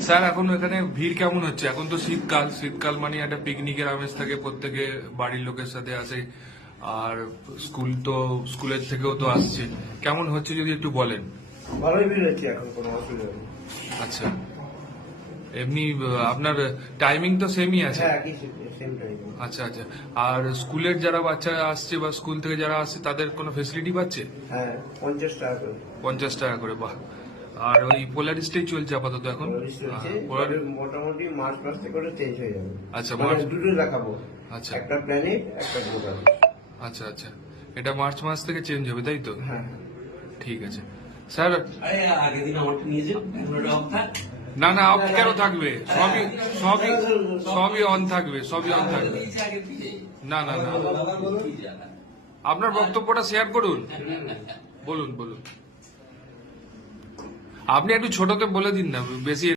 Sir এখন এখানে ভিড় কেমন হচ্ছে? এখন তো শীতকাল মানে একটা পিকনিকের আমেজ থাকে, প্রত্যেকে বাড়ির লোকের সাথে আসে, আর স্কুলের থেকেও তো আসছে। কেমন হচ্ছে যদি একটু বলেন। ভালোই ভিড় হচ্ছে, এখন কোনো অসুবিধা নেই। আচ্ছা, এমনি আপনার টাইমিং তো সেমই আছে? হ্যাঁ, একই সেম টাইম। আচ্ছা আচ্ছা। আর স্কুলের যারা বাচ্চারা আসছে বা স্কুল থেকে যারা আসছে তাদের কোনো ফেসিলিটি পাচ্ছে? হ্যাঁ, 50 টাকা করে। 50 টাকা করে, বাহ। আর ওই পোলারিস্টেই চলছে আপাতত এখন? Polaris চলছে, পোলার- মোটামুটি মার্চ মাস থেকে করে চেঞ্জ হয়ে যাবে। আচ্ছা, মানে মার্চ। দুটো দেখাবো, আচ্ছা একটা প্ল্যানেট, একটা গ্লোবাল। আচ্ছা আচ্ছা। এটা মার্চ মাস থেকে চেঞ্জ হবে তাই তো? হ্যাঁ, ঠিক আছে স্যার। আরে আগের দিন আমারটা নিয়ে যাও, ব্যাঙ্গালোরে অফ থাক। না না, অফ কেন থাকবে? সবই সবই সবই অন থাকবে, সবই অন থাকবে। না না না, আপনার বক্তব্যটা শেয়ার করুন। বলুন বলুন। আপনি একটু ছোটতে বলে দিন না, বেশি